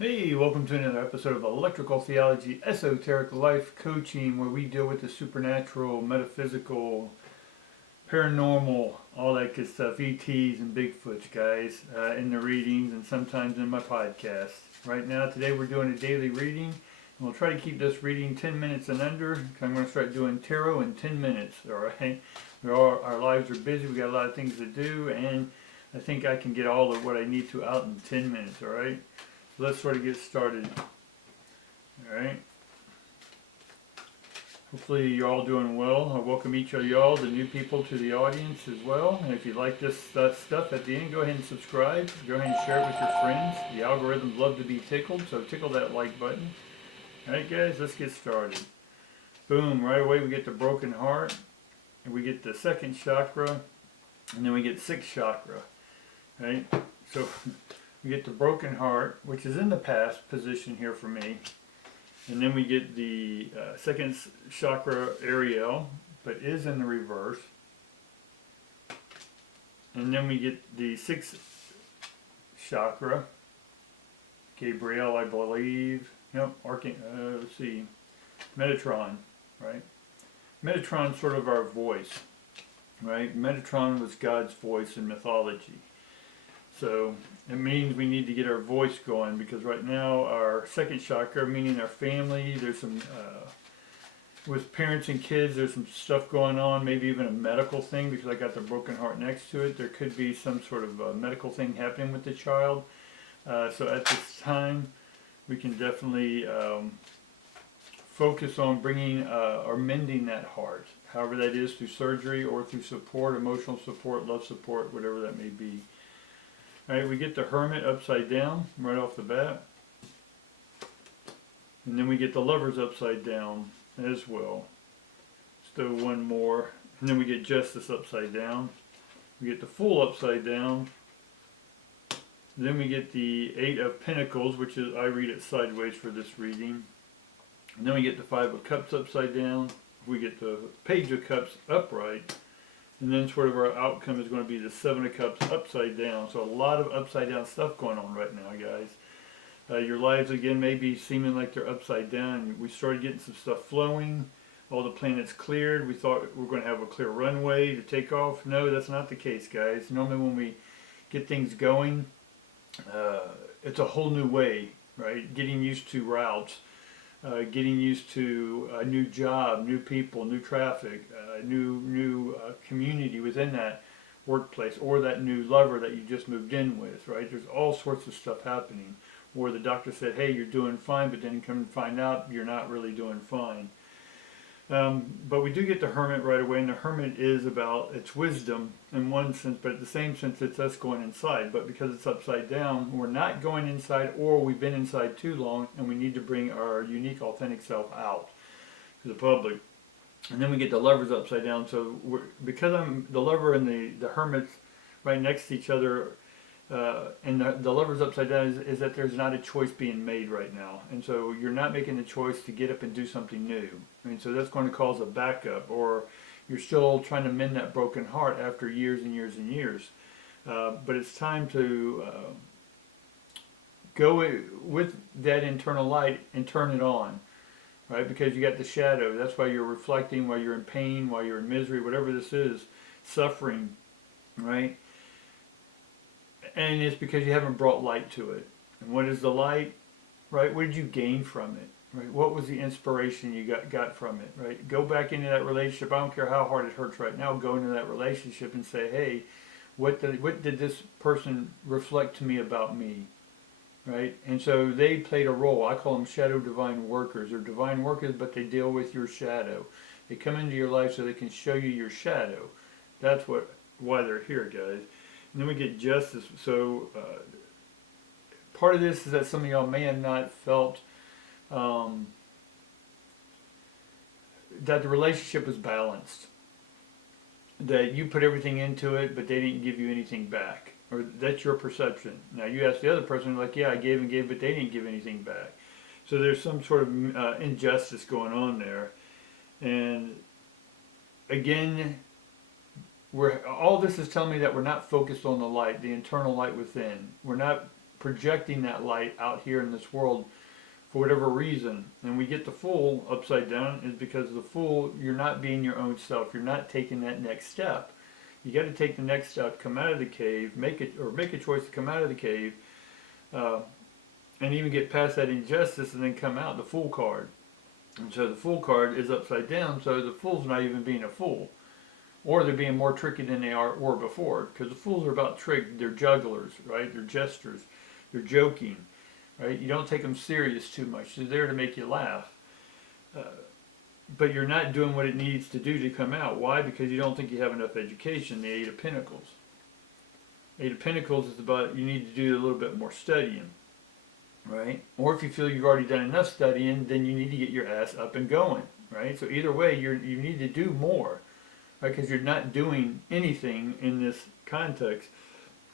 Hey, welcome to another episode of Electrical Theology, Esoteric Life Coaching, where we deal with the supernatural, metaphysical, paranormal, all that good stuff, ETs and Bigfoots, guys, in the readings and sometimes in my podcast. Right now, today we're doing a daily reading, and we'll try to keep this reading 10 minutes and under. I'm going to start doing tarot in 10 minutes, all right? Our lives are busy, we got a lot of things to do, and I think I can get all of what I need to out in 10 minutes, all right? Let's sort of get started. Alright. Hopefully you're all doing well. I welcome each of y'all, the new people, to the audience as well. And if you like this stuff at the end, go ahead and subscribe. Go ahead and share it with your friends. The algorithms love to be tickled, so tickle that like button. Alright guys, let's get started. Boom, right away we get the broken heart. And we get the second chakra. And then we get sixth chakra. Right? So we get the broken heart, which is in the past position here for me. And then we get the second chakra, Ariel, but is in the reverse. And then we get the sixth chakra, Gabriel, I believe. Nope, let's see, Metatron, right? Metatron's sort of our voice, right? Metatron was God's voice in mythology. So it means we need to get our voice going, because right now our second chakra, meaning our family, there's some, with parents and kids, there's some stuff going on, maybe even a medical thing, because I got the broken heart next to it. There could be some sort of medical thing happening with the child. So at this time, we can definitely focus on bringing or mending that heart, however that is, through surgery or through support, emotional support, love support, whatever that may be. Alright, we get the Hermit upside down right off the bat. And then we get the Lovers upside down as well. Still one more. And then we get Justice upside down. We get the Fool upside down. Then we get the Eight of Pentacles, which is, I read it sideways for this reading. And then we get the Five of Cups upside down. We get the Page of Cups upright. And then sort of our outcome is going to be the Seven of Cups upside down. So a lot of upside down stuff going on right now, guys. Your lives, again, may be seeming like they're upside down. We started getting some stuff flowing. All the planets cleared. We thought we were going to have a clear runway to take off. No, that's not the case, guys. Normally when we get things going, it's a whole new way, right? Getting used to routes. Getting used to a new job, new people, new traffic, new community within that workplace, or that new lover that you just moved in with, right? There's all sorts of stuff happening where the doctor said, hey, you're doing fine, but then you come to find out you're not really doing fine. But we do get the Hermit right away, and the Hermit is about its wisdom in one sense, but at the same sense it's us going inside. But because it's upside down, we're not going inside, or we've been inside too long, and we need to bring our unique, authentic self out to the public. And then we get the Lovers upside down. So because I'm the Lover and the Hermit's right next to each other, and the Lovers upside down is that there's not a choice being made right now. And so you're not making the choice to get up and do something new. I mean, so that's going to cause a backup, or you're still trying to mend that broken heart after years and years and years. But it's time to go with that internal light and turn it on, right? Because you got the shadow. That's why you're reflecting, while you're in pain, while you're in misery, whatever this is, suffering, right? And it's because you haven't brought light to it. And what is the light, right? What did you gain from it, right? What was the inspiration you got from it, right? Go back into that relationship. I don't care how hard it hurts right now. Go into that relationship and say, hey, what did this person reflect to me about me, right? And so they played a role. I call them shadow divine workers. They're divine workers, but they deal with your shadow. They come into your life so they can show you your shadow. That's why they're here, guys. And then we get Justice. So part of this is that some of y'all may have not felt that the relationship was balanced. That you put everything into it, but they didn't give you anything back. Or that's your perception. Now you ask the other person, like, yeah, I gave and gave, but they didn't give anything back. So there's some sort of injustice going on there. And again, all this is telling me that we're not focused on the light, the internal light within. We're not projecting that light out here in this world for whatever reason. And we get the Fool upside down is because the Fool, you're not being your own self. You're not taking that next step. You got to take the next step, come out of the cave, make a choice to come out of the cave, and even get past that injustice, and then come out. The Fool card. And so the Fool card is upside down, so the Fool's not even being a fool. Or they're being more tricky than they were before. Because the Fools are about trick. They're jugglers, right? They're jesters. They're joking, right? You don't take them serious too much. They're there to make you laugh. But you're not doing what it needs to do to come out. Why? Because you don't think you have enough education. The Eight of Pentacles. Eight of Pentacles is about you need to do a little bit more studying. Right? Or if you feel you've already done enough studying, then you need to get your ass up and going, right? So either way, you need to do more, right? Because you're not doing anything in this context.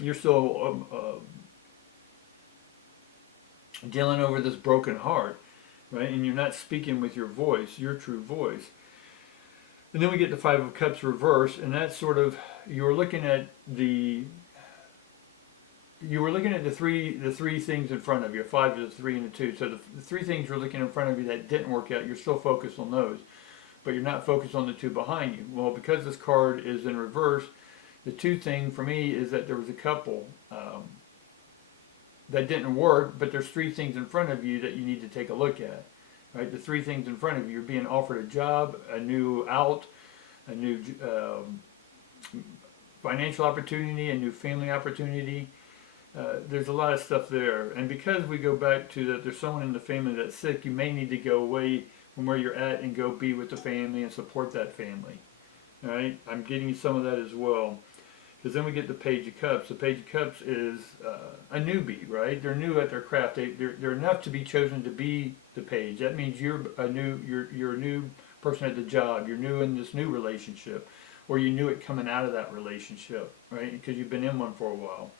You're still dealing over this broken heart, right? And you're not speaking with your voice, your true voice. And then we get the Five of Cups reverse, and that's sort of, you're looking at the three things in front of you. 5 is a 3 and a 2. So the three things you're looking in front of you that didn't work out, you're still focused on those. But you're not focused on the 2 behind you. Well, because this card is in reverse, the 2 thing for me is that there was a couple that didn't work, but there's 3 things in front of you that you need to take a look at. Right? The 3 things in front of you. You're being offered a job, a new a new financial opportunity, a new family opportunity. There's a lot of stuff there, and because we go back to that there's someone in the family that's sick, you may need to go away from where you're at and go be with the family and support that family. Alright, I'm getting some of that as well, because then we get the Page of Cups. The Page of Cups is a newbie, right? They're new at their craft. They're enough to be chosen to be the page. That means you're a new person at the job. You're new in this new relationship, or you knew it coming out of that relationship, right? Because you've been in one for a while.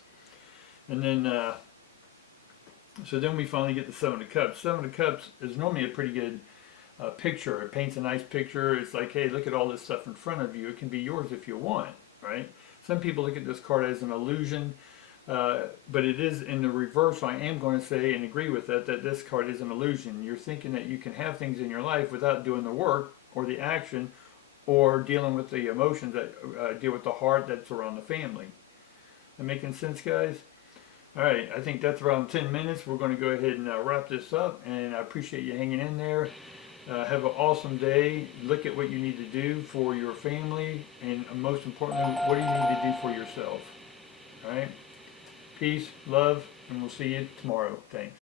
And then, so then we finally get the Seven of Cups. Seven of Cups is normally a pretty good picture. It paints a nice picture. It's like, hey, look at all this stuff in front of you. It can be yours if you want, right? Some people look at this card as an illusion, but it is in the reverse. So I am going to say and agree with that this card is an illusion. You're thinking that you can have things in your life without doing the work or the action or dealing with the emotions that deal with the heart that's around the family. That making sense, guys? Alright, I think that's around 10 minutes. We're going to go ahead and wrap this up, and I appreciate you hanging in there. Have an awesome day. Look at what you need to do for your family, and most importantly, what do you need to do for yourself. Alright? Peace, love, and we'll see you tomorrow. Thanks.